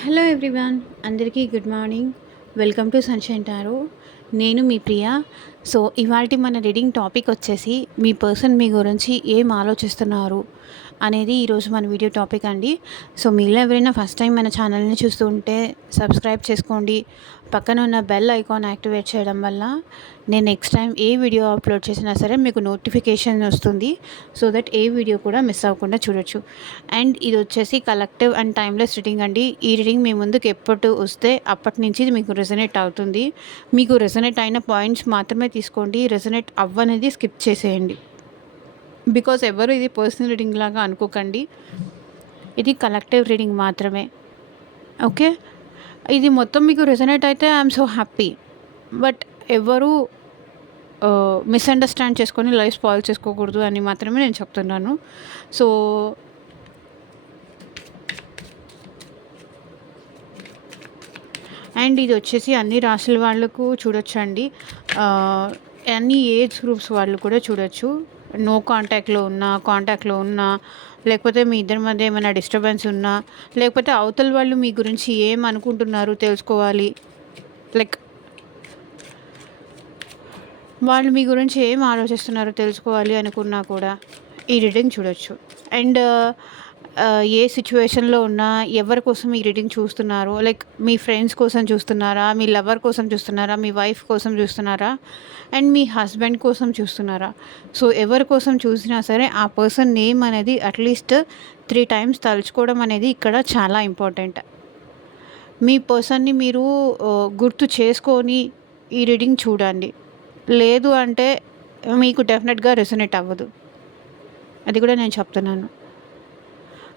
Hello everyone, అందరికీ good morning. Welcome to sunshine tarot. నేను మీ ప్రియ. So ఇవాల్టి మన రీడింగ్ టాపిక్ వచ్చేసి మీ పర్సన్ మీ గురించి ఏం ఆలోచిస్తున్నారు అనేది ఈరోజు మన వీడియో టాపిక్ అండి. సో మీలో ఎవరైనా ఫస్ట్ టైం మన ఛానల్ని చూస్తూ ఉంటే సబ్స్క్రైబ్ చేసుకోండి. పక్కన ఉన్న బెల్ ఐకాన్ యాక్టివేట్ చేయడం వల్ల నేను నెక్స్ట్ టైం ఏ వీడియో అప్లోడ్ చేసినా సరే మీకు నోటిఫికేషన్ వస్తుంది. సో దట్ ఏ వీడియో కూడా మిస్ అవ్వకుండా చూడొచ్చు. అండ్ ఇది వచ్చేసి కలెక్టివ్ అండ్ టైమ్లెస్ రీడింగ్ అండి. ఈ రీడింగ్ మీ ముందుకు ఎప్పుడు వస్తే అప్పటి నుంచి ఇది మీకు రెజనేట్ అవుతుంది. మీకు రెజనేట్ అయిన పాయింట్స్ మాత్రమే తీసుకోండి. రెజనేట్ అవ్వనేది స్కిప్ చేసేయండి. బికాజ్ ఎవరు ఇది పర్సనల్ రీడింగ్ లాగా అనుకోకండి. ఇది కలెక్టివ్ రీడింగ్ మాత్రమే. ఓకే, ఇది మొత్తం మీకు రెజనేట్ అయితే ఐఎమ్ సో హ్యాపీ. బట్ ఎవరు మిస్అండర్స్టాండ్ చేసుకొని లైఫ్ స్పాయిల్ చేసుకోకూడదు అని మాత్రమే నేను చెప్తున్నాను. సో అండ్ ఇది వచ్చేసి అన్ని రాశుల వాళ్ళకు చూడొచ్చండి. అన్ని ఏజ్ గ్రూప్స్ వాళ్ళు కూడా చూడొచ్చు. నో కాంటాక్ట్లో ఉన్నా, కాంటాక్ట్లో ఉన్నా, లేకపోతే మీ ఇద్దరి మధ్య ఏమైనా డిస్టర్బెన్స్ ఉన్నా, లేకపోతే అవతల వాళ్ళు మీ గురించి ఏం అనుకుంటున్నారు తెలుసుకోవాలి, లైక్ వాళ్ళు మీ గురించి ఏం ఆలోచిస్తున్నారో తెలుసుకోవాలి అనుకున్నా కూడా ఈ రీడింగ్ చూడొచ్చు. అండ్ ఏ సిచ్యువేషన్లో ఉన్నా ఎవరి కోసం ఈ రీడింగ్ చూస్తున్నారు, లైక్ మీ ఫ్రెండ్స్ కోసం చూస్తున్నారా, మీ లవర్ కోసం చూస్తున్నారా, మీ వైఫ్ కోసం చూస్తున్నారా, అండ్ మీ హస్బెండ్ కోసం చూస్తున్నారా. సో ఎవరి కోసం చూసినా సరే ఆ పర్సన్ నేమ్ అనేది అట్లీస్ట్ 3 times తలుచుకోవడం అనేది ఇక్కడ చాలా ఇంపార్టెంట్. మీ పర్సన్ని మీరు గుర్తు చేసుకొని ఈ రీడింగ్ చూడండి. లేదు అంటే మీకు డెఫినెట్గా రెసొనేట్ అవ్వదు. అది కూడా నేను చెప్తున్నాను.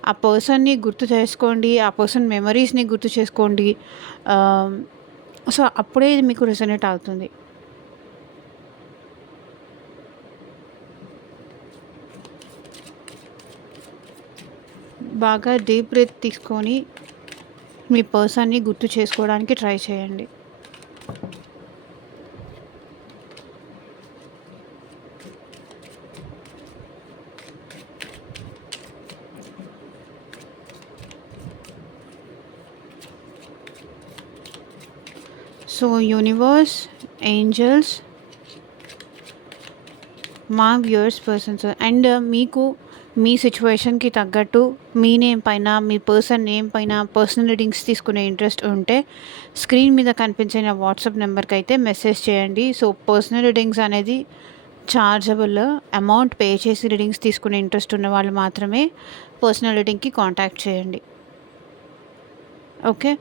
ఆ పర్సన్ని గుర్తు చేసుకోండి, ఆ పర్సన్ మెమరీస్ని గుర్తు చేసుకోండి. సో అప్పుడే ఇది మీకు రెసొనేట్ అవుతుంది. బాగా డీప్ బ్రీత్ తీసుకొని మీ పర్సన్ని గుర్తు చేసుకోవడానికి ట్రై చేయండి. సో యూనివర్స్, ఏంజల్స్, మా వ్యూయర్స్ పర్సన్స్ అండ్ మీకు మీ సిచ్యువేషన్కి తగ్గట్టు మీ నేమ్ పైన, మీ పర్సన్ నేమ్ పైన పర్సనల్ రీడింగ్స్ తీసుకునే ఇంట్రెస్ట్ ఉంటే స్క్రీన్ మీద కనిపించిన వాట్సాప్ నెంబర్కి అయితే మెసేజ్ చేయండి. సో పర్సనల్ రీడింగ్స్ అనేది చార్జబుల్. అమౌంట్ పే చేసి రీడింగ్స్ తీసుకునే ఇంట్రెస్ట్ ఉన్న వాళ్ళు మాత్రమే పర్సనల్ రీడింగ్కి కాంటాక్ట్ చేయండి. ఓకే,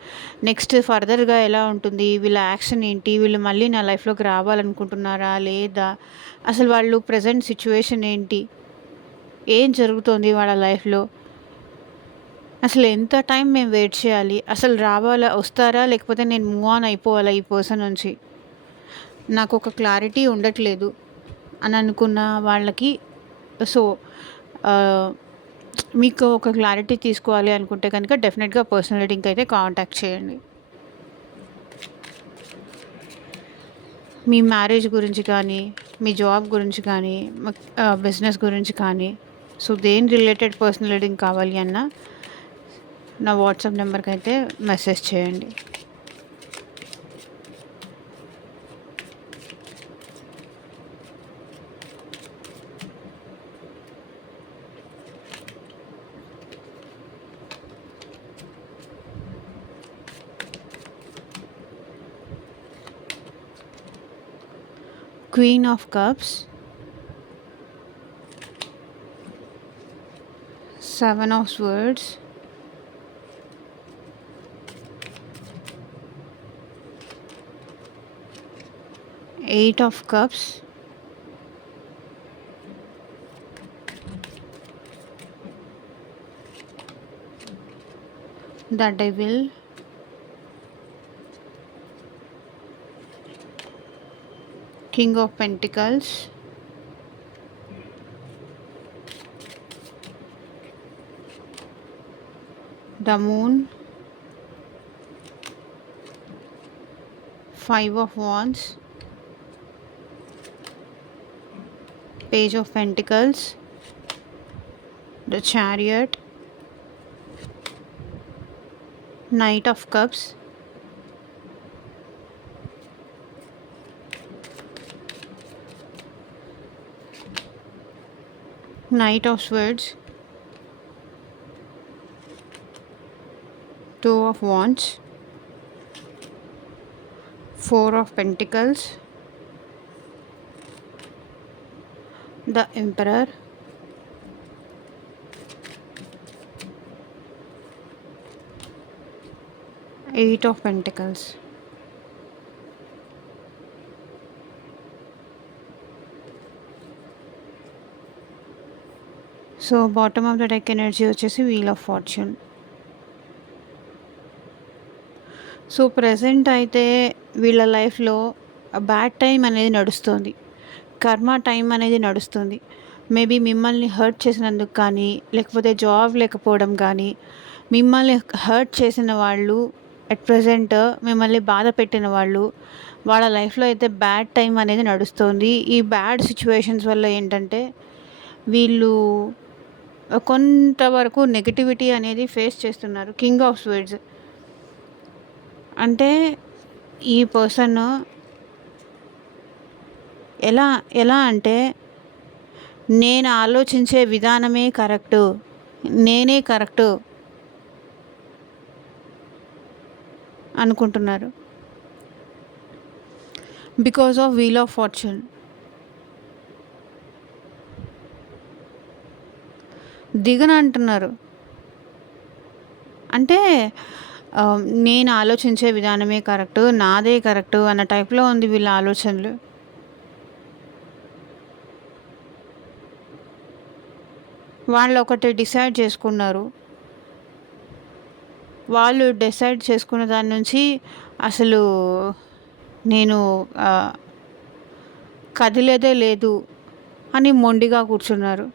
నెక్స్ట్ ఫర్దర్గా ఎలా ఉంటుంది, వీళ్ళ యాక్షన్ ఏంటి, వీళ్ళు మళ్ళీ నా లైఫ్లోకి రావాలనుకుంటున్నారా లేదా, అసలు వాళ్ళు ప్రజెంట్ సిచ్యువేషన్ ఏంటి, ఏం జరుగుతుంది వాళ్ళ లైఫ్లో, అసలు ఎంత టైం మేము వెయిట్ చేయాలి, అసలు వస్తారా లేకపోతే నేను మూవ్ ఆన్ అయిపోవాలా ఈ పర్సన్ నుంచి, నాకు ఒక క్లారిటీ ఉండట్లేదు అని అనుకున్న వాళ్ళకి. సో మీకు ఒక క్లారిటీ తీసుకోవాలి అనుకుంటే కనుక డెఫినెట్గా పర్సనల్ రీడింగ్కి అయితే కాంటాక్ట్ చేయండి. మీ మ్యారేజ్ గురించి కానీ, మీ జాబ్ గురించి కానీ, బిజినెస్ గురించి కానీ, సో దేని రిలేటెడ్ పర్సనల్ రీడింగ్ కావాలి అన్న నా వాట్సాప్ నెంబర్కి అయితే మెసేజ్ చేయండి. Queen of Cups, 7 of Swords, Eight of Cups, the Devil, King of Pentacles, the Moon, 5 of Wands, Page of Pentacles, the Chariot, Knight of Cups, Knight of Swords, Two of Wands, Four of Pentacles, the Emperor, Eight of Pentacles. So bottom of the deck energy వచ్చేసి wheel of fortune. So present అయితే వీళ్ళ లైఫ్లో bad time అనేది నడుస్తుంది, కర్మ time అనేది నడుస్తుంది. Maybe మిమ్మల్ని హర్ట్ చేసినందుకు కానీ, లేకపోతే జాబ్ లేకపోవడం కానీ, మిమ్మల్ని హర్ట్ చేసిన వాళ్ళు, అట్ ప్రజెంట్ మిమ్మల్ని బాధ పెట్టిన వాళ్ళు, వాళ్ళ లైఫ్లో అయితే బ్యాడ్ టైం అనేది నడుస్తుంది. ఈ బ్యాడ్ సిచ్యువేషన్స్ వల్ల ఏంటంటే వీళ్ళు కొంతవరకు నెగటివిటీ అనేది ఫేస్ చేస్తున్నారు. కింగ్ ఆఫ్ స్వర్డ్స్ అంటే ఈ పర్సన్ ఎలా ఎలా అంటే నేను ఆలోచించే విధానమే కరెక్టు, నేనే కరెక్టు అనుకుంటున్నారు. Because of wheel of fortune. దిగన అంటున్నారు అంటే నేను ఆలోచించే విధానమే కరెక్టు, నాదే కరెక్టు అన్న టైప్లో ఉంది వీళ్ళ ఆలోచనలు. వాళ్ళు ఒకటి డిసైడ్ చేసుకున్నారు. వాళ్ళు డిసైడ్ చేసుకున్న దాని నుంచి అసలు నేను కదిలేదే లేదు అని మొండిగా కూర్చున్నారు.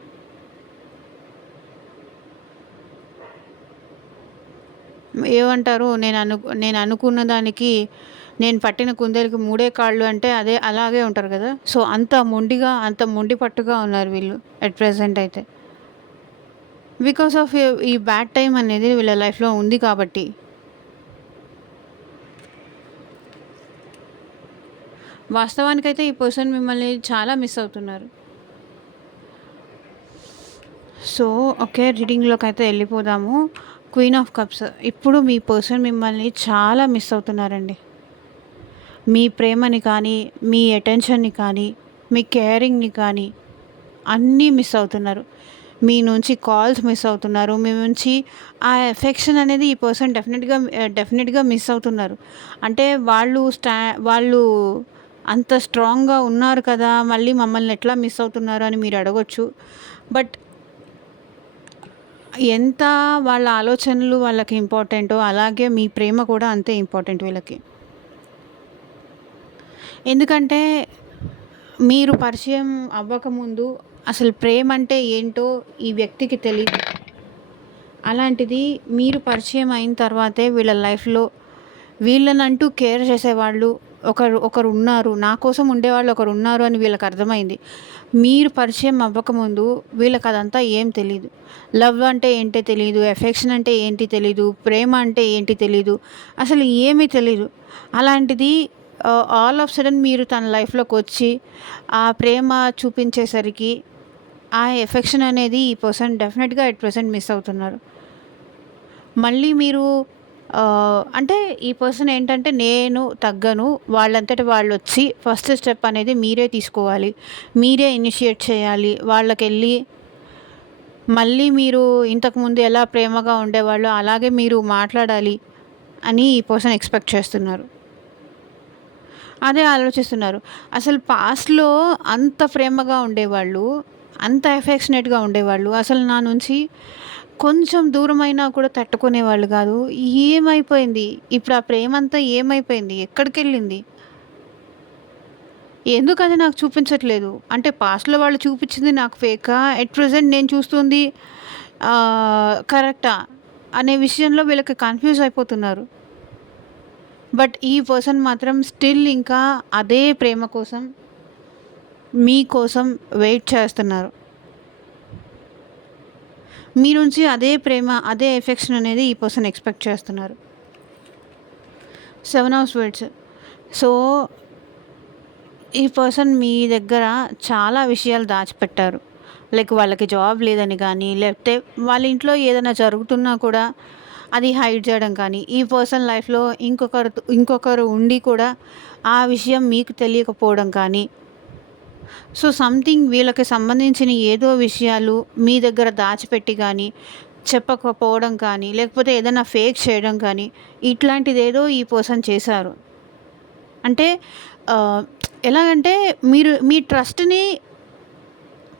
ఏమంటారు, నేను అనుకున్న దానికి, నేను పట్టిన కుందేలుకి మూడే కాళ్ళు అంటే అదే అలాగే ఉంటారు కదా. సో అంత మొండిగా, అంత మొండి పట్టుగా ఉన్నారు వీళ్ళు అట్ ప్రెజెంట్ అయితే. బికాస్ ఆఫ్ ఈ బ్యాడ్ టైం అనేది వీళ్ళ లైఫ్లో ఉంది కాబట్టి. వాస్తవానికైతే ఈ పర్సన్ మిమ్మల్ని చాలా మిస్ అవుతున్నారు. సో ఓకే, రీడింగ్లోకి అయితే వెళ్ళిపోదాము. Queen of cups. ఇప్పుడు మీ పర్సన్ మిమ్మల్ని చాలా మిస్ అవుతున్నారండి. మీ ప్రేమని కానీ, మీ అటెన్షన్ని కానీ, మీ కేరింగ్ని కానీ అన్నీ మిస్ అవుతున్నారు. మీ నుంచి కాల్స్ మిస్ అవుతున్నారు. మీ నుంచి ఆ ఎఫెక్షన్ అనేది ఈ పర్సన్ డెఫినెట్గా మిస్ అవుతున్నారు. అంటే వాళ్ళు అంత స్ట్రాంగ్గా ఉన్నారు కదా, మళ్ళీ మమ్మల్ని ఎట్లా మిస్ అవుతున్నారు అని మీరు అడగొచ్చు. బట్ ఎంత వాళ్ళ ఆలోచనలు వాళ్ళకి ఇంపార్టెంటో అలాగే మీ ప్రేమ కూడా అంతే ఇంపార్టెంట్ వీళ్ళకి. ఎందుకంటే మీరు పరిచయం అవ్వకముందు అసలు ప్రేమ అంటే ఏంటో ఈ వ్యక్తికి తెలియదు. అలాంటిది మీరు పరిచయం అయిన తర్వాతే వీళ్ళ లైఫ్లో వీళ్ళనంటూ కేర్ చేసేవాళ్ళు ఒకరు ఉన్నారు, నా కోసం ఉండేవాళ్ళు ఒకరు ఉన్నారు అని వీళ్ళకి అర్థమైంది. మీరు పరిచయం అవ్వకముందు వీళ్ళకి అదంతా ఏం తెలీదు. లవ్ అంటే ఏంటో తెలీదు, ఎఫెక్షన్ అంటే ఏంటి తెలీదు, ప్రేమ అంటే ఏంటి తెలీదు, అసలు ఏమీ తెలీదు. అలాంటిది ఆల్ ఆఫ్ సడన్ మీరు తన లైఫ్లోకి వచ్చి ఆ ప్రేమ చూపించేసరికి ఆ ఎఫెక్షన్ అనేది ఈ పర్సన్ డెఫినెట్గా ఎట్ ప్రెసెంట్ మిస్ అవుతున్నారు. మళ్ళీ మీరు అంటే ఈ పర్సన్ ఏంటంటే నేను తగ్గను, వాళ్ళంతట వాళ్ళు వచ్చి ఫస్ట్ స్టెప్ అనేది మీరే తీసుకోవాలి, మీరే ఇనిషియేట్ చేయాలి. వాళ్ళకెళ్ళి మళ్ళీ మీరు ఇంతకుముందు ఎలా ప్రేమగా ఉండేవాళ్ళో అలాగే మీరు మాట్లాడాలి అని ఈ పర్సన్ ఎక్స్పెక్ట్ చేస్తున్నారు. అదే ఆలోచిస్తున్నారు. అసలు పాస్ట్లో అంత ప్రేమగా ఉండేవాళ్ళు, అంత ఎఫెక్షనేట్గా ఉండేవాళ్ళు, అసలు నా నుంచి కొంచెం దూరమైనా కూడా తట్టుకునేవాళ్ళు కాదు. ఏమైపోయింది ఇప్పుడు? ఆ ప్రేమ అంతా ఏమైపోయింది? ఎక్కడికెళ్ళింది? ఎందుకది నాకు చూపించట్లేదు? అంటే పాస్ట్లో వాళ్ళు చూపించింది నాకు ఫేకా, ఎట్ ప్రెజెంట్ నేను చూస్తుంది కరెక్టా అనే విషయంలో వీళ్ళకి కన్ఫ్యూజ్ అయిపోతున్నారు. బట్ ఈ పర్సన్ మాత్రం స్టిల్ ఇంకా అదే ప్రేమ కోసం, మీకోసం వెయిట్ చేస్తున్నారు. మీ నుంచి అదే ప్రేమ, అదే ఎఫెక్షన్ అనేది ఈ పర్సన్ ఎక్స్పెక్ట్ చేస్తున్నారు. Seven of sweets. సో ఈ పర్సన్ మీ దగ్గర చాలా విషయాలు దాచిపెట్టారు. లైక్ వాళ్ళకి జాబ్ లేదని కానీ, లేకపోతే వాళ్ళ ఇంట్లో ఏదైనా జరుగుతున్నా కూడా అది హైడ్ చేయడం కానీ, ఈ పర్సన్ లైఫ్‌లో ఇంకొకరు ఉండి కూడా ఆ విషయం మీకు తెలియకపోవడం కానీ, సో సంథింగ్ వీళ్ళకి సంబంధించిన ఏదో విషయాలు మీ దగ్గర దాచిపెట్టి కానీ, చెప్పకపోవడం కానీ, లేకపోతే ఏదైనా ఫేక్ చేయడం కానీ, ఇట్లాంటిదేదో ఈ పర్సన్ చేశారు. అంటే ఆహ్, ఎలాగంటే మీరు మీ ట్రస్ట్‌ని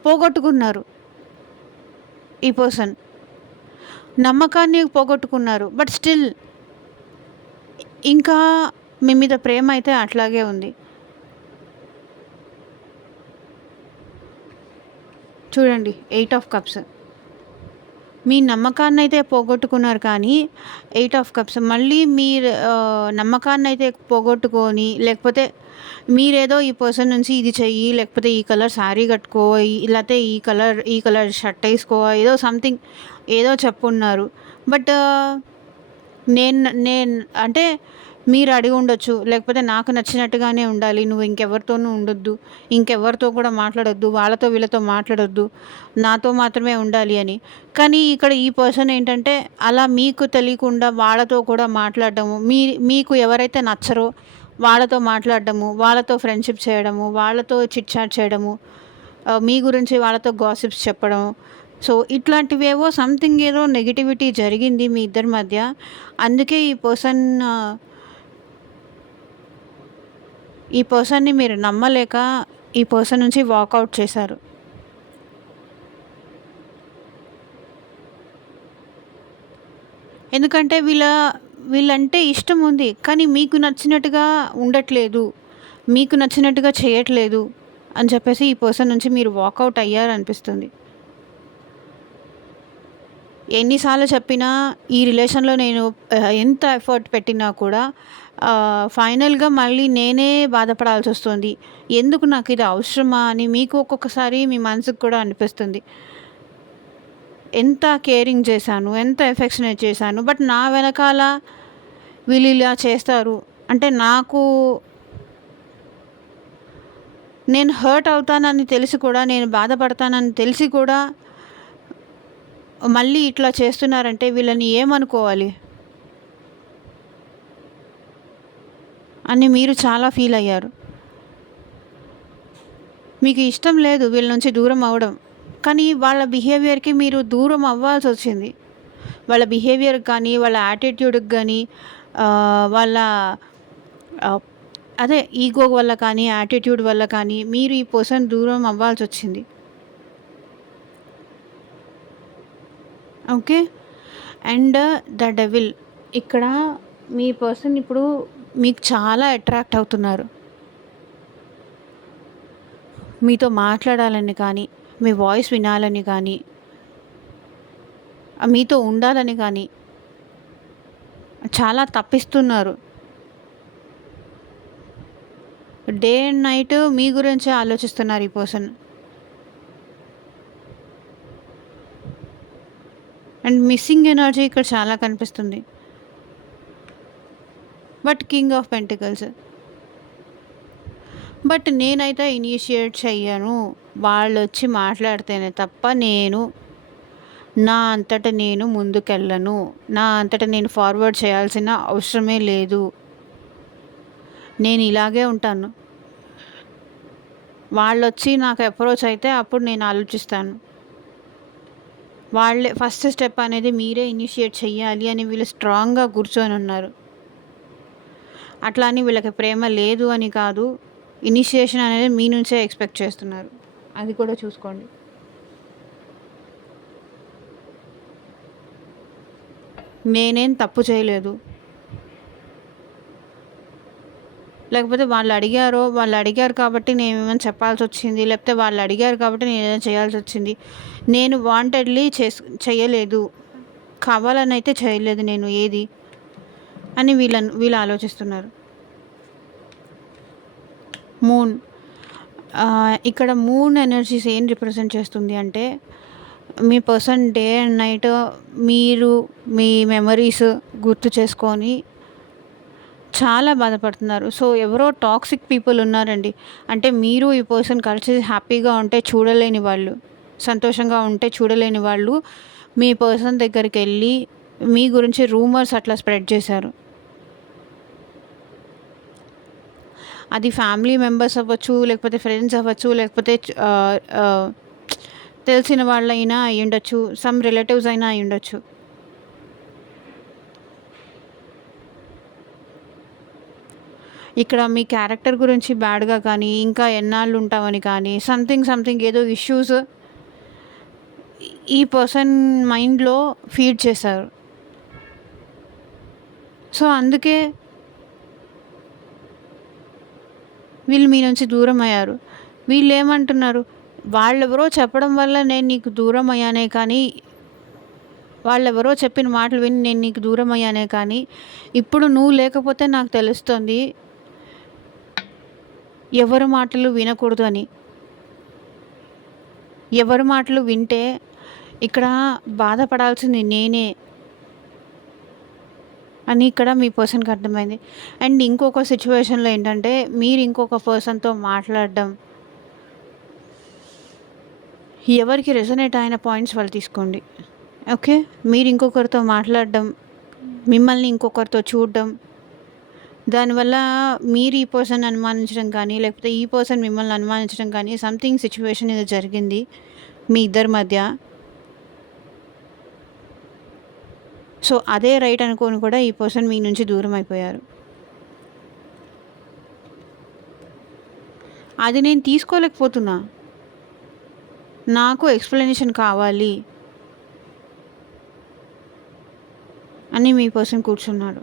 పోగొట్టుకున్నారు ఈ పర్సన్. నమ్మకాన్ని పోగొట్టుకున్నారు. బట్ స్టిల్ ఇంకా మీ మీద ప్రేమ అయితే అట్లాగే ఉంది. చూడండి, 8 ఆఫ్ కప్స్. మీ నమ్మకాన్నయితే పోగొట్టుకున్నారు కానీ 8 ఆఫ్ కప్స్ మళ్ళీ మీరు నమ్మకాన్నయితే పోగొట్టుకొని, లేకపోతే మీరేదో ఈ పర్సన్ నుంచి ఇది చెయ్యి, లేకపోతే ఈ కలర్ శారీ కట్టుకో, లేతే ఈ కలర్ షర్ట్ ఏసుకో, ఏదో సంథింగ్ ఏదో చెప్పున్నారు. బట్ నేను అంటే మీరు అడిగి ఉండొచ్చు. లేకపోతే నాకు నచ్చినట్టుగానే ఉండాలి. నువ్వు ఇంకెవరితోనూ ఉండొద్దు. ఇంకెవరితో కూడా మాట్లాడొద్దు. వాళ్ళతో వీళ్ళతో మాట్లాడొద్దు. నాతో మాత్రమే ఉండాలి అని. కానీ ఇక్కడ ఈ పర్సన్ ఏంటంటే అలా మీకు తెలియకుండా వాళ్ళతో కూడా మాట్లాడడము, మీకు ఎవరైతే నచ్చరో వాళ్ళతో మాట్లాడడము, వాళ్ళతో ఫ్రెండ్‌షిప్ చేయడము, వాళ్ళతో చిట్ చాట్ చేయడము, మీ గురించి వాళ్ళతో గాసిప్స్ చెప్పడం. సో ఇట్లాంటివేవో సంథింగ్ ఏదో నెగటివిటీ జరిగింది మీ ఇద్దరి మధ్య. అందుకే ఈ పర్సన్‌ని మీరు నమ్మలేక ఈ పర్సన్ నుంచి వాకౌట్ చేశారు. ఎందుకంటే వీళ్ళంటే ఇష్టం ఉంది. కానీ మీకు నచ్చినట్టుగా ఉండట్లేదు. మీకు నచ్చినట్టుగా చేయట్లేదు అని చెప్పేసి ఈ పర్సన్ నుంచి మీరు వాకౌట్ అయ్యారనిపిస్తుంది. ఎన్నిసార్లు చెప్పినా ఈ రిలేషన్‌లో నేను ఎంత ఎఫర్ట్ పెట్టినా కూడా ఫైనల్‌గా మళ్ళీ నేనే బాధపడాల్సొస్తుంది. ఎందుకు నాకిది అవసరమా అని మీకు ఒక్కొక్కసారి మీ మనసుకు కూడా అనిపిస్తుంది. ఎంత కేరింగ్ చేశాను, ఎంత ఎఫెక్షనేట్ చేశాను. బట్ నా వెనకాల వీళ్ళిలా చేస్తారు. అంటే నేను హర్ట్ అవుతానని తెలిసి కూడా, నేను బాధపడతానని తెలిసి కూడా మళ్ళీ ఇట్లా చేస్తున్నారంటే వీళ్ళని ఏమనుకోవాలి అని మీరు చాలా ఫీల్ అయ్యారు. మీకు ఇష్టం లేదు వీళ్ళ నుంచి దూరం అవ్వడం. కానీ వాళ్ళ బిహేవియర్‌కి మీరు దూరం అవ్వాల్సొచ్చింది. వాళ్ళ బిహేవియర్‌కి కానీ, వాళ్ళ యాటిట్యూడ్‌కి గానీ, వాళ్ళ ఆహ్, అదే ఈగో వల్ల కానీ, యాటిట్యూడ్ వల్ల కానీ మీరు ఈ పర్సన్ దూరం అవ్వాల్సొచ్చింది. ఓకే. And the devil. ఇక్కడ మీ పర్సన్ ఇప్పుడు మీకు చాలా అట్రాక్ట్ అవుతున్నారు. మీతో మాట్లాడాలని కానీ, మీ వాయిస్ వినాలని కానీ, మీతో ఉండాలని కానీ చాలా తప్పిస్తున్నారు. డే అండ్ నైట్ మీ గురించే ఆలోచిస్తున్నారు ఈ పర్సన్. అండ్ మిస్సింగ్ ఎనర్జీ ఇక్కడ చాలా కనిపిస్తుంది. But king of pentacles. But నేనైతే ఇనిషియేట్ చెయ్యను. వాళ్ళొచ్చి మాట్లాడితేనే తప్ప నా అంతట నేను ముందుకెళ్ళను. నా అంతట నేను ఫార్వర్డ్ చేయాల్సిన అవసరమే లేదు. నేను ఇలాగే ఉంటాను. వాళ్ళొచ్చి నాకు అప్రోచ్ అయితే అప్పుడు నేను ఆలోచిస్తాను. వాళ్ళే ఫస్ట్ స్టెప్ అనేది మీరే ఇనిషియేట్ చెయ్యాలి అని వీళ్ళు స్ట్రాంగ్‌గా కూర్చొని ఉన్నారు. అట్లా అని వీళ్ళకి ప్రేమ లేదు అని కాదు. ఇనిషియేషన్ అనేది మీ నుంచే ఎక్స్‌పెక్ట్ చేస్తున్నారు. అది కూడా చూసుకోండి. నేనేం తప్పు చేయలేదు. లేకపోతే వాళ్ళు అడిగారు కాబట్టి నేనేమైనా చెప్పాల్సొచ్చింది. లేకపోతే వాళ్ళు అడిగారు కాబట్టి నేనేదో చేయాల్సొచ్చింది. నేను వాంటెడ్‌లీ చెయ్యలేదు. కావాలనైతే చేయలేదు నేను ఏది అని వీళ్ళు ఆలోచిస్తున్నారు. మూన్. ఇక్కడ మూన్ ఎనర్జీస్ ఏం రిప్రజెంట్ చేస్తుంది అంటే, మీ పర్సన్ డే అండ్ నైట్ మీరు మీ మెమరీస్ గుర్తు చేసుకొని చాలా బాధపడుతున్నారు. సో, ఎవరో టాక్సిక్ పీపుల్ ఉన్నారండి. అంటే మీరు ఈ పర్సన్ కలిసి హ్యాపీగా ఉంటే చూడలేని వాళ్ళు, సంతోషంగా ఉంటే చూడలేని వాళ్ళు మీ పర్సన్ దగ్గరికెళ్ళి మీ గురించి రూమర్స్ అట్లా స్ప్రెడ్ చేశారు. అది ఫ్యామిలీ మెంబర్స్ అవ్వచ్చు, లేకపోతే ఫ్రెండ్స్ అవ్వచ్చు, లేకపోతే తెలిసిన వాళ్ళైనా అయ్యుండొచ్చు, సమ్ రిలేటివ్స్ అయినా అయ్యుండొచ్చు. ఇక్కడ మీ క్యారెక్టర్ గురించి బ్యాడ్‌గా కానీ, ఇంకా ఎన్నాళ్ళు ఉంటామని కానీ, సంథింగ్ ఏదో ఇష్యూస్ ఈ పర్సన్ మైండ్‌లో ఫీడ్ చేశారు. సో, అందుకే వీళ్ళు మీ నుంచి దూరమయ్యారు. వీళ్ళేమంటున్నారు, వాళ్ళెవరో చెప్పడం వల్ల నేను నీకు దూరమయ్యానే కానీ, వాళ్ళెవరో చెప్పిన మాటలు విని నేను నీకు దూరమయ్యానే కానీ, ఇప్పుడు నువ్వు లేకపోతే నాకు తెలుస్తుంది ఎవరి మాటలు వినకూడదు అని. ఎవరి మాటలు వింటే ఇక్కడ బాధపడాల్సింది నేనే అని ఇక్కడ మీ పర్సన్‌కి అర్థమైంది. అండ్ ఇంకొక సిట్యుయేషన్‌లో ఏంటంటే, మీరు ఇంకొక పర్సన్‌తో మాట్లాడడం, ఎవరికి రెజొనేట్ అయిన పాయింట్స్ వాళ్ళు తీసుకోండి. ఓకే. మీరు ఇంకొకరితో మాట్లాడడం, మిమ్మల్ని ఇంకొకరితో చూడడం, దానివల్ల మీరు ఈ పర్సన్‌ని అనుమానించడం కానీ, లేకపోతే ఈ పర్సన్ మిమ్మల్ని అనుమానించడం కానీ, సంథింగ్ సిట్యుయేషన్ ఏదో జరిగింది మీ ఇద్దరి మధ్య. సో, అదే రైట్ అనుకోని కూడా ఈ పర్సన్ మీ నుంచి దూరం అయిపోయారు. అది నేను తీసుకోలేకపోతున్నా. నాకు ఎక్స్‌ప్లనేషన్ కావాలి అని మీ పర్సన్ కూర్చున్నాడు.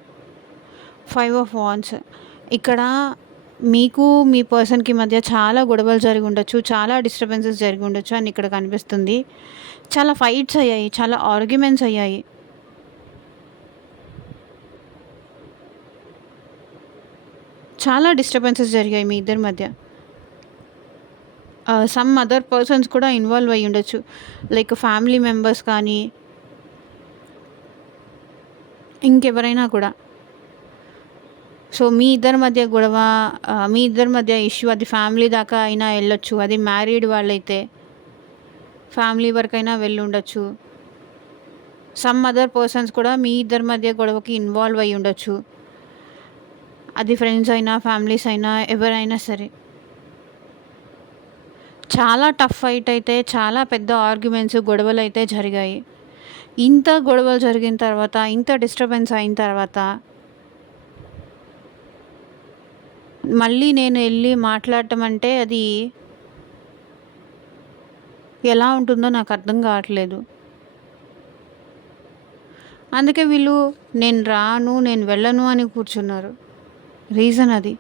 5 ఆఫ్ వాండ్స్. ఇక్కడ మీకు మీ పర్సన్‌కి మధ్య చాలా గొడవలు జరిగి ఉండొచ్చు. చాలా డిస్టర్బెన్సెస్ జరిగి ఉండొచ్చు అని ఇక్కడ కనిపిస్తుంది. చాలా ఫైట్స్ అయ్యాయి. చాలా ఆర్గ్యుమెంట్స్ అయ్యాయి. చాలా డిస్టర్బెన్సెస్ జరిగాయి మీ ఇద్దరి మధ్య. సమ్ అదర్ పర్సన్స్ కూడా ఇన్వాల్వ్ అయ్యి ఉండొచ్చు. లైక్ ఫ్యామిలీ మెంబర్స్ కానీ, ఇంకెవరైనా కూడా. సో, మీ ఇద్దరి మధ్య గొడవ, మీ ఇద్దరి మధ్య ఇష్యూ అది ఫ్యామిలీ దాకా అయినా వెళ్ళొచ్చు. అది మ్యారీడ్ వాళ్ళైతే ఫ్యామిలీ వరకైనా వెళ్ళి ఉండొచ్చు. సమ్ అదర్ పర్సన్స్ కూడా మీ ఇద్దరి మధ్య గొడవకి ఇన్వాల్వ్ అయ్యి ఉండొచ్చు. అది ఫ్రెండ్స్ అయినా, ఫ్యామిలీస్ అయినా, ఎవరైనా సరే. చాలా టఫ్ ఫైట్ అయితే, చాలా పెద్ద ఆర్గ్యుమెంట్స్, గొడవలు అయితే జరిగాయి. ఇంత గొడవలు జరిగిన తర్వాత, ఇంత డిస్టర్బెన్స్ అయిన తర్వాత, మళ్ళీ నేను వెళ్ళి మాట్లాడటం అంటే అది ఎలా ఉంటుందో నాకు అర్థం కావట్లేదు. అందుకే వీళ్ళు నేను రాను, నేను వెళ్ళను అని కూర్చున్నారు. రీజన్ అది.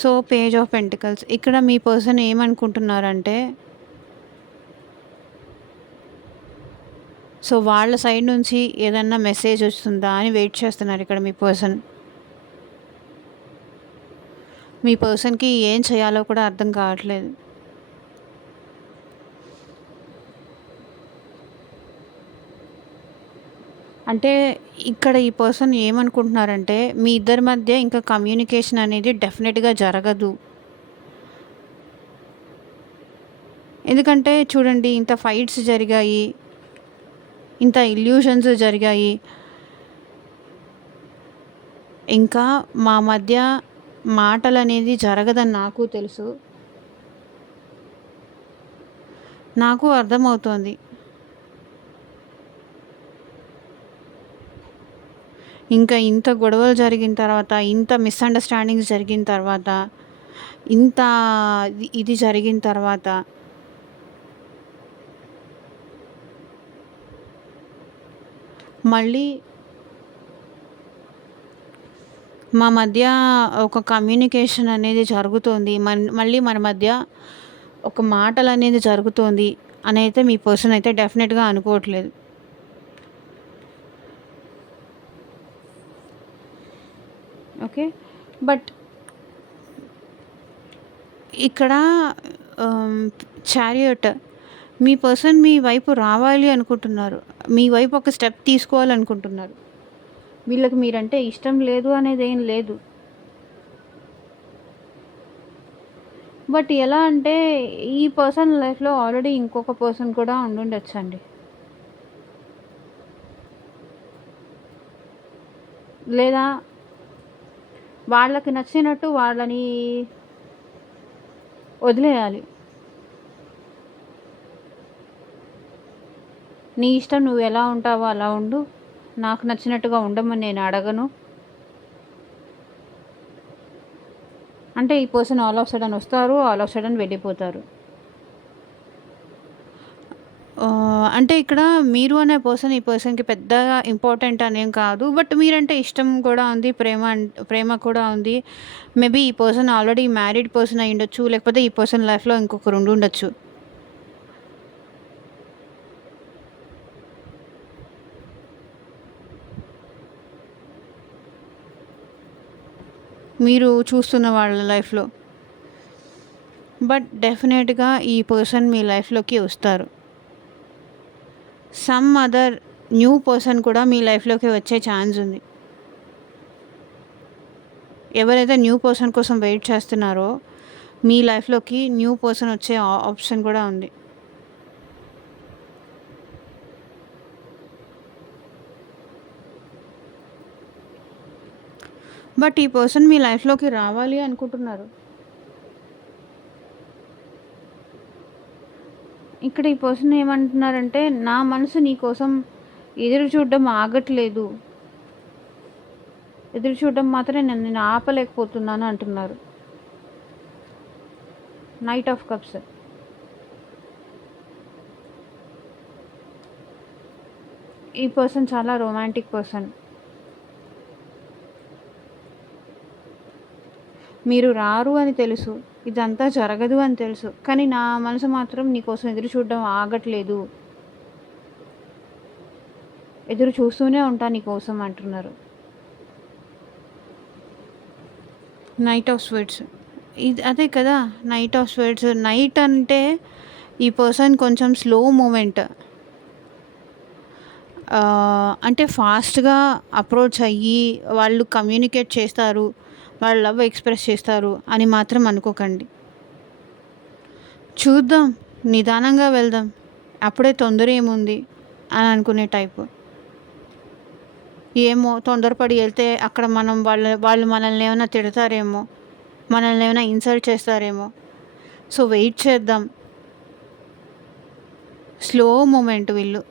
So, page of pentacles. ఇక్కడ మీ పర్సన్ ఏమనుకుంటున్నారంటే, సో, వాళ్ళ సైడ్ నుంచి ఏదన్నా మెసేజ్ వస్తుందా అని వెయిట్ చేస్తున్నారు ఇక్కడ మీ పర్సన్. మీ పర్సన్‌కి ఏం చేయాలో కూడా అర్థం కావట్లేదు. అంటే ఇక్కడ ఈ పర్సన్ ఏమనుకుంటున్నారంటే, మీ ఇద్దరి మధ్య ఇంకా కమ్యూనికేషన్ అనేది డెఫినెట్‌గా జరగదు. ఎందుకంటే చూడండి, ఇంత ఫైట్స్ జరిగాయి, ఇంత ఇల్యూషన్స్ జరిగాయి. ఇంకా మా మధ్య మాటలనేది జరగదని నాకు తెలుసు. నాకు అర్థమవుతోంది. ఇంకా ఇంత గొడవలు జరిగిన తర్వాత, ఇంత మిస్‌అండర్‌స్టాండింగ్స్ జరిగిన తర్వాత, ఇంత ఇది జరిగిన తర్వాత మళ్ళీ మా మధ్య ఒక కమ్యూనికేషన్ అనేది జరుగుతోంది. మళ్ళీ మన మధ్య ఒక మాటలనేది జరుగుతోంది అనైతే మీ పర్సన్ అయితే డెఫినెట్‌గా అనుకోవట్లేదు. ఓకే. బట్ ఇక్కడ చారియట్ మీ పర్సన్ మీ వైపు రావాలి అనుకుంటున్నారు. మీ వైపు ఒక స్టెప్ తీసుకోవాలనుకుంటున్నారు. వీళ్ళకి మీరంటే ఇష్టం లేదు అనేదేం లేదు. బట్ ఎలా అంటే ఈ పర్సన్ లైఫ్‌లో ఆల్రెడీ ఇంకొక పర్సన్ కూడా ఉండుండొచ్చండి. లేదా వాళ్ళకి నచ్చినట్టు వాళ్ళని వదిలేయాలి. నీ ఇష్టం, నువ్వు ఎలా ఉంటావో అలా ఉండు. నాకు నచ్చినట్టుగా ఉండమని నేను అడగను. అంటే ఈ పర్సన్ ఆల్ ఆఫ్ సడన్ వస్తారు, ఆల్ ఆఫ్ సడన్ వెళ్ళిపోతారు. అంటే ఇక్కడ మీరు అనే పర్సన్ ఈ పర్సన్‌కి పెద్దగా ఇంపార్టెంట్ అనేం కాదు. బట్ మీరంటే ఇష్టం కూడా ఉంది. ప్రేమ కూడా ఉంది. మేబీ ఈ పర్సన్ ఆల్రెడీ మ్యారీడ్ పర్సన్ అయ్యుండొచ్చు. లేకపోతే ఈ పర్సన్ లైఫ్‌లో ఇంకొకరు ఉండుండొచ్చు. మీరు చూస్తున్న వాళ్ళ లైఫ్‌లో. బట్ డెఫినెట్‌గా ఈ పర్సన్ మీ లైఫ్‌లోకి వస్తారు. సమ్ అదర్ న్యూ పర్సన్ కూడా మీ లైఫ్‌లోకి వచ్చే ఛాన్స్ ఉంది. ఎవరైతే న్యూ పర్సన్ కోసం వెయిట్ చేస్తున్నారో, మీ లైఫ్‌లోకి న్యూ పర్సన్ వచ్చే ఆప్షన్ కూడా ఉంది. బట్ ఈ పర్సన్ మీ లైఫ్‌లోకి రావాలి అనుకుంటున్నారు. ఇక్కడ ఈ పర్సన్ ఏమంటున్నారంటే, నా మనసు నీ కోసం ఎదురు చూడడం ఆగట్లేదు. ఎదురు చూడడం మాత్రమే నేను ఆపలేకపోతున్నాను అంటున్నారు. Knight of cups. ఈ పర్సన్ చాలా రొమాంటిక్ పర్సన్. మీరు రారు అని తెలుసు. ఇదంతా జరగదు అని తెలుసు. కానీ నా మనసు మాత్రం నీకోసం ఎదురు చూడడం ఆగట్లేదు. ఎదురు చూస్తూనే ఉంటా నీకోసం అంటున్నారు. Knight of sweets. ఇది అదే కదా! Knight of sweets. నైట్ అంటే ఈ పర్సన్ కొంచెం స్లో మూమెంట్. అంటే ఫాస్ట్‌గా అప్రోచ్ అయ్యి వాళ్ళు కమ్యూనికేట్ చేస్తారు. వాళ్ళు లవ్ ఎక్స్‌ప్రెస్ చేస్తారు అని మాత్రం అనుకోకండి. చూద్దాం, నిదానంగా వెళ్దాం. అప్పుడే తొందర ఏముంది అని అనుకునే టైపు. ఏమో తొందరపడి వెళ్తే అక్కడ వాళ్ళు మనల్ని ఏమైనా తిడతారేమో, మనల్ని ఏమైనా ఇన్సల్ట్ చేస్తారేమో. సో వెయిట్ చేద్దాం. స్లో మూమెంట్ వీళ్ళు.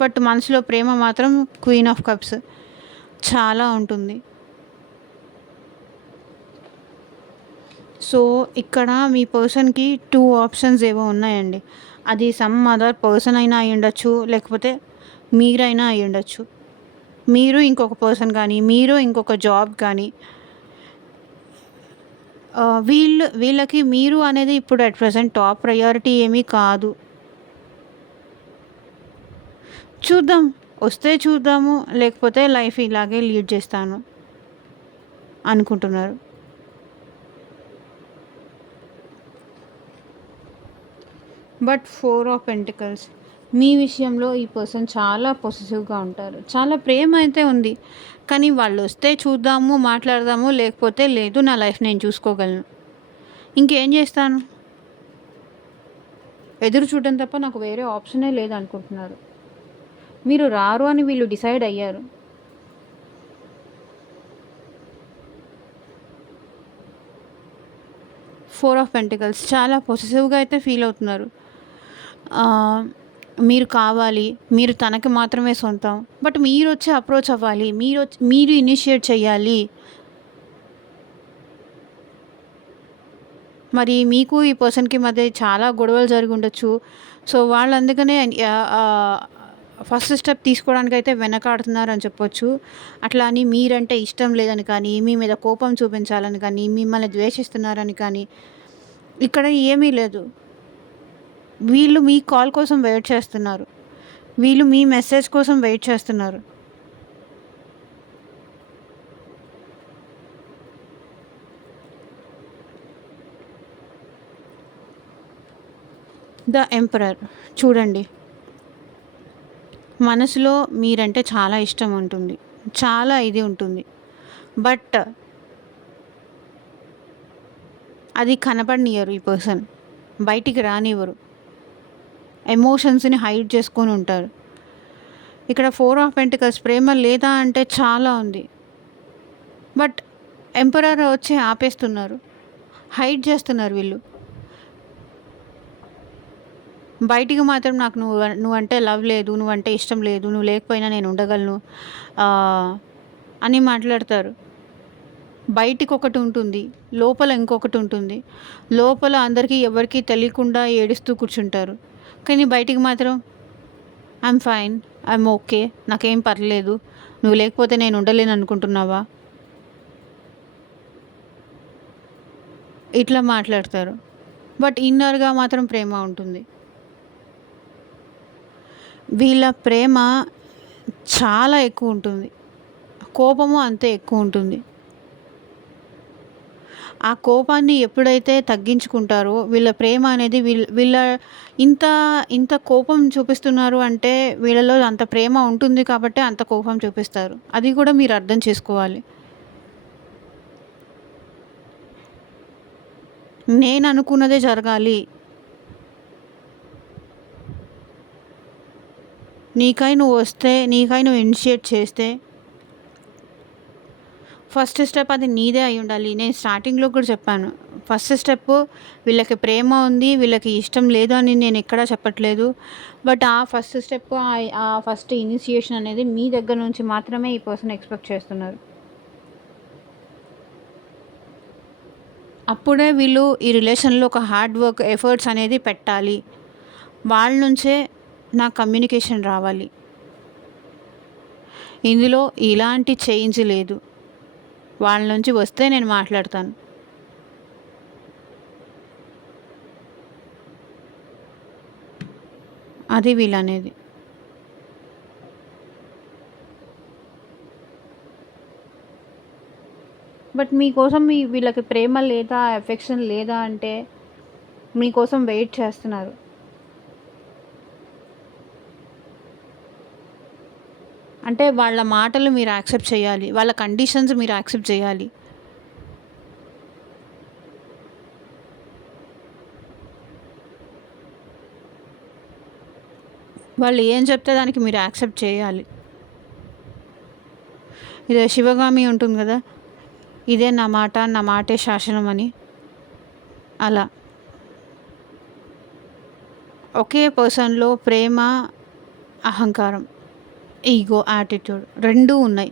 బట్ మనసులో ప్రేమ మాత్రం క్వీన్ ఆఫ్ కప్స్ చాలా ఉంటుంది. సో ఇక్కడ మీ పర్సన్‌కి 2 ఆప్షన్స్ ఏవో ఉన్నాయండి. అది సమ్ అదర్ పర్సన్ అయినా అయ్యుండొచ్చు. లేకపోతే మీరైనా అయ్యుండొచ్చు. మీరు ఇంకొక పర్సన్ కానీ, మీరు ఇంకొక జాబ్ కానీ, వీళ్ళకి మీరు అనేది ఇప్పుడు అట్ ప్రెజెంట్ టాప్ ప్రయారిటీ ఏమీ కాదు. చూద్దాం. వస్తే చూద్దాము. లేకపోతే లైఫ్ ఇలాగే లీడ్ చేస్తాను అనుకుంటున్నారు. But 4 of pentacles. మీ విషయంలో ఈ పర్సన్ చాలా పొసెసివ్‌గా ఉంటారు. చాలా ప్రేమ అయితే ఉంది. కానీ వాళ్ళు వస్తే చూద్దాము, మాట్లాడదాము. లేకపోతే లేదు, నా లైఫ్ నేను చూసుకోగలను. ఇంకేం చేస్తాను? ఎదురు చూడడం తప్ప నాకు వేరే ఆప్షనే లేదనుకుంటున్నారు. మీరు రారు అని వీళ్ళు డిసైడ్ అయ్యారు. Four of pentacles. చాలా పొసెసివ్‌గా అయితే ఫీల్ అవుతున్నారు. మీరు కావాలి, మీరు తనకి మాత్రమే సొంతం. బట్ మీరొచ్చి అప్రోచ్ అవ్వాలి. మీరు ఇనిషియేట్ చేయాలి. మరి మీకు ఈ పర్సన్‌కి మధ్య చాలా గొడవలు జరిగి ఉండొచ్చు. సో వాళ్ళు అందుకనే ఫస్ట్ స్టెప్ తీసుకోవడానికైతే వెనకాడుతున్నారని చెప్పొచ్చు. అట్లా అని మీరంటే ఇష్టం లేదని కానీ, మీ మీద కోపం చూపించాలని కానీ, మిమ్మల్ని ద్వేషిస్తున్నారని కానీ ఇక్కడ ఏమీ లేదు. వీళ్ళు మీ కాల్ కోసం వెయిట్ చేస్తున్నారు. వీళ్ళు మీ మెసేజ్ కోసం వెయిట్ చేస్తున్నారు. The emperor. చూడండి, మనసులో మీరంటే చాలా ఇష్టం ఉంటుంది. చాలా ఇది ఉంటుంది. బట్ అది కనపడనియ్యరు ఈ పర్సన్. బయటికి రానివ్వరు. ఎమోషన్స్‌ని హైడ్ చేసుకొని ఉంటారు. ఇక్కడ 4 ఆఫ్ పెంటికల్స్ ప్రేమ లేదా అంటే చాలా ఉంది. బట్ ఎంపరర్ వచ్చి ఆపేస్తున్నారు. హైడ్ చేస్తున్నారు వీళ్ళు. బయటికి మాత్రం నాకు నువ్వంటే లవ్ లేదు, నువ్వంటే ఇష్టం లేదు, నువ్వు లేకపోయినా నేను ఉండగలను అని మాట్లాడతారు. బయటికి ఒకటి ఉంటుంది, లోపల ఇంకొకటి ఉంటుంది. లోపల అందరికీ ఎవరికీ తెలియకుండా ఏడుస్తూ కూర్చుంటారు. కానీ బయటికి మాత్రం ఐఎమ్ ఫైన్, ఐఎమ్ ఓకే, నాకేం పర్లేదు, నువ్వు లేకపోతే నేను ఉండలేను అనుకుంటున్నావా, ఇట్లా మాట్లాడతారు. బట్ ఇన్నర్గా మాత్రం ప్రేమ ఉంటుంది. వీళ్ళ ప్రేమ చాలా ఎక్కువ ఉంటుంది. కోపము అంతే ఎక్కువ ఉంటుంది. ఆ కోపాన్ని ఎప్పుడైతే తగ్గించుకుంటారో వీళ్ళ ప్రేమ అనేది వీళ్ళ ఇంత ఇంత కోపం చూపిస్తున్నారు అంటే వీళ్ళలో అంత ప్రేమ ఉంటుంది కాబట్టి అంత కోపం చూపిస్తారు. అది కూడా మీరు అర్థం చేసుకోవాలి. నేను అనుకున్నదే జరగాలి, నీకై నువ్వు ఇనిషియేట్ చేస్తే ఫస్ట్ స్టెప్ అది నీదే అయి ఉండాలి. నేను స్టార్టింగ్లో కూడా చెప్పాను. ఫస్ట్ స్టెప్ వీళ్ళకి ప్రేమ ఉంది, వీళ్ళకి ఇష్టం లేదు అని నేను ఎక్కడా చెప్పట్లేదు. బట్ ఆ ఫస్ట్ స్టెప్, ఆ ఫస్ట్ ఇనిషియేషన్ అనేది మీ దగ్గర నుంచి మాత్రమే ఈ పర్సన్ ఎక్స్పెక్ట్ చేస్తున్నారు. అప్పుడే వీళ్ళు ఈ రిలేషన్లో ఒక హార్డ్ వర్క్, ఎఫర్ట్స్ అనేది పెట్టాలి. వాళ్ళ నుంచే నాకు కమ్యూనికేషన్ రావాలి. ఇందులో ఇలాంటి చేంజ్ లేదు. వాళ్ళ నుంచి వస్తే నేను మాట్లాడతాను. అది వీళ్ళనేది. బట్ మీకోసం వీళ్ళకి ప్రేమ లేదా, ఎఫెక్షన్ లేదా అంటే మీకోసం వెయిట్ చేస్తున్నారు. అంటే వాళ్ళ మాటలు మీరు యాక్సెప్ట్ చేయాలి, వాళ్ళ కండిషన్స్ మీరు యాక్సెప్ట్ చేయాలి. వాళ్ళు ఏం చెప్తే దానికి మీరు యాక్సెప్ట్ చేయాలి. ఇదే శివగామి ఉంటుంది కదా, ఇదే నా మాట, నా మాటే శాసనం అని. అలా ఒకే పర్సన్లో ప్రేమ, అహంకారం, ఈగో, యాటిట్యూడ్ రెండూ ఉన్నాయి.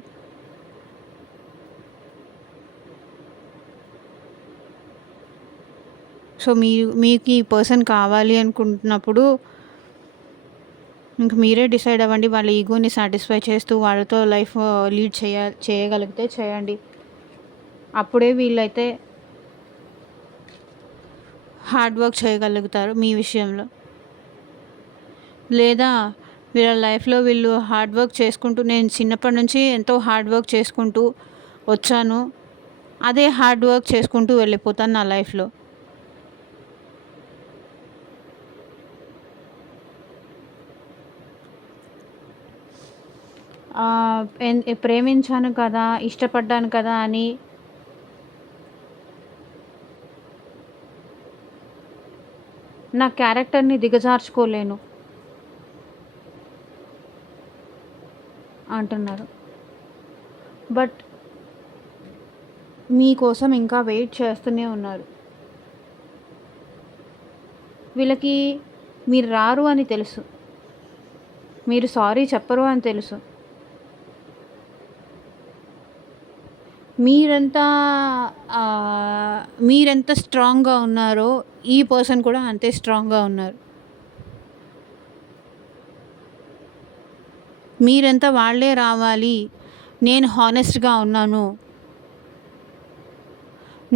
సో మీకు ఈ పర్సన్ కావాలి అనుకుంటున్నప్పుడు ఇంక మీరే డిసైడ్ అవ్వండి. వాళ్ళ ఈగోని సాటిస్ఫై చేస్తూ వాళ్ళతో లైఫ్ లీడ్ చేయగలిగితే చేయండి. అప్పుడే వీళ్ళైతే హార్డ్ వర్క్ చేయగలుగుతారు మీ విషయంలో. లేదా వీళ్ళ లైఫ్లో వీళ్ళు హార్డ్ వర్క్ చేసుకుంటూ, నేను చిన్నప్పటి నుంచి ఎంతో హార్డ్ వర్క్ చేసుకుంటూ వచ్చాను, అదే హార్డ్ వర్క్ చేసుకుంటూ వెళ్ళిపోతాను నా లైఫ్లో. ప్రేమించాను కదా, ఇష్టపడ్డాను కదా అని నా క్యారెక్టర్ని దిగజార్చుకోలేను అంటున్నారు. బట్ మీకోసం ఇంకా వెయిట్ చేస్తూనే ఉన్నారు. వీళ్ళకి మీరు రారు అని తెలుసు, మీరు సారీ చెప్పరు అని తెలుసు. మీరెంత స్ట్రాంగ్గా ఉన్నారో ఈ పర్సన్ కూడా అంతే స్ట్రాంగ్గా ఉన్నారు. మీరెంత వాళ్ళే రావాలి, నేను హానెస్ట్గా ఉన్నాను,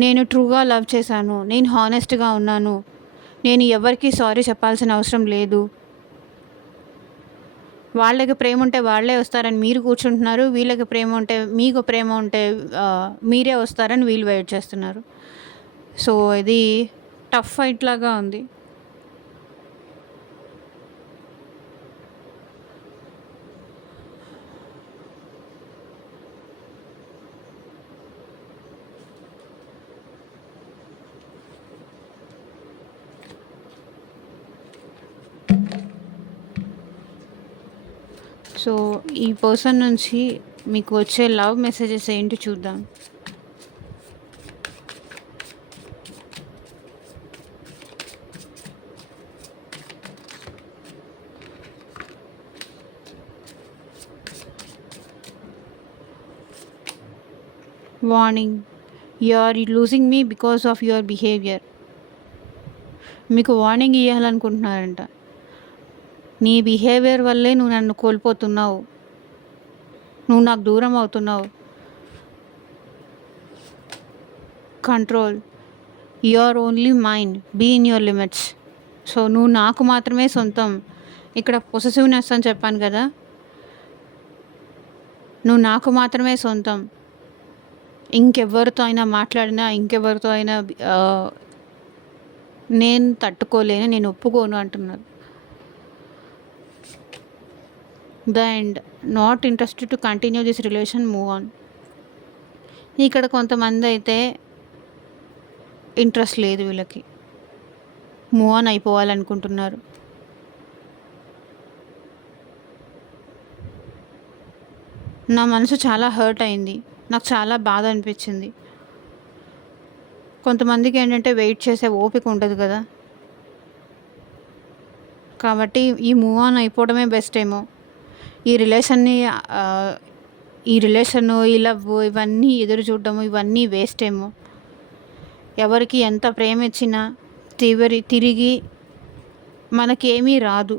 నేను ట్రూగా లవ్ చేశాను, నేను హానెస్ట్గా ఉన్నాను, నేను ఎవరికి సారీ చెప్పాల్సిన అవసరం లేదు, వాళ్ళకి ప్రేమ ఉంటే వాళ్ళే వస్తారని మీరు కూర్చుంటున్నారు, వీళ్ళకి ప్రేమ ఉంటే మీకు ప్రేమ ఉంటే మీరే వస్తారని వీళ్ళు వెయిట్ చేస్తున్నారు. సో ఇది టఫ్ ఫైట్ లాగా ఉంది. సో ఈ పర్సన్ నుంచి మీకు వచ్చే లవ్ మెసేజెస్ ఏంటి చూద్దాం. Warning, you are losing me because of your behaviour. మీకు వార్నింగ్ ఇవ్వాలనుకుంటున్నారంట. నీ బిహేవియర్ వల్లే నువ్వు నన్ను కోల్పోతున్నావు, నువ్వు నాకు దూరం అవుతున్నావు. Control, you are only mind, be in your limits. So నువ్వు నాకు మాత్రమే సొంతం. ఇక్కడ పొసెసివ్నెస్ అని చెప్పాను కదా, నువ్వు నాకు మాత్రమే సొంతం. ఇంకెవరితో అయినా మాట్లాడినా, ఇంకెవరితో అయినా నేను తట్టుకోలేను, నేను ఒప్పుకోను అంటున్నారు. The end, not interested to continue this relation, move on. ఇక్కడ కొంతమంది అయితే ఇంట్రెస్ట్ లేదు వీళ్ళకి, మూవ్ ఆన్ అయిపోవాలనుకుంటున్నారు. నా మనసు చాలా హర్ట్ అయింది, నాకు చాలా బాధ అనిపించింది. కొంతమందికి ఏంటంటే వెయిట్ చేసే ఓపిక ఉండదు కదా, కాబట్టి ఈ మూవ్ ఆన్ అయిపోవడమే బెస్ట్ ఏమో. ఈ రిలేషను, ఈ లవ్, ఇవన్నీ ఎదురు చూడడము, ఇవన్నీ వేస్ట్ ఏమో. ఎవరికి ఎంత ప్రేమ ఇచ్చినా తిరిగి మనకేమీ రాదు.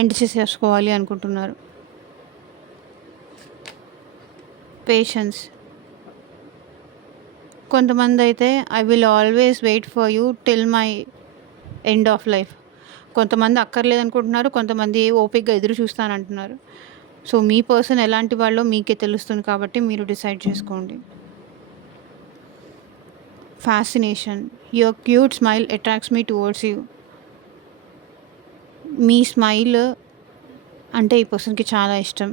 ఎండ్ చేసేసుకోవాలి అనుకుంటున్నారు. పేషెన్స్, కొంతమంది అయితే I will always wait for you till my end of life. కొంతమంది అక్కర్లేదనుకుంటున్నారు, కొంతమంది ఓపికగా ఎదురు చూస్తానంటున్నారు. సో మీ పర్సన్ ఎలాంటి వాళ్ళో మీకే తెలుస్తుంది, కాబట్టి మీరు డిసైడ్ చేసుకోండి. Fascination, your cute smile attracts me towards you. Me smile అంటే ఈ పర్సన్కి చాలా ఇష్టం.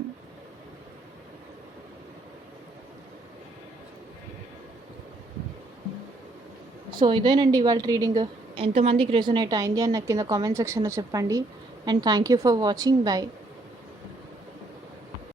సో ఇదేనండి ఇవాళ రీడింగ్. ఎంతమందికి రెజొనేట్ అయింది అని నాకు కింద కామెంట్ సెక్షన్లో చెప్పండి. And thank you for watching. By.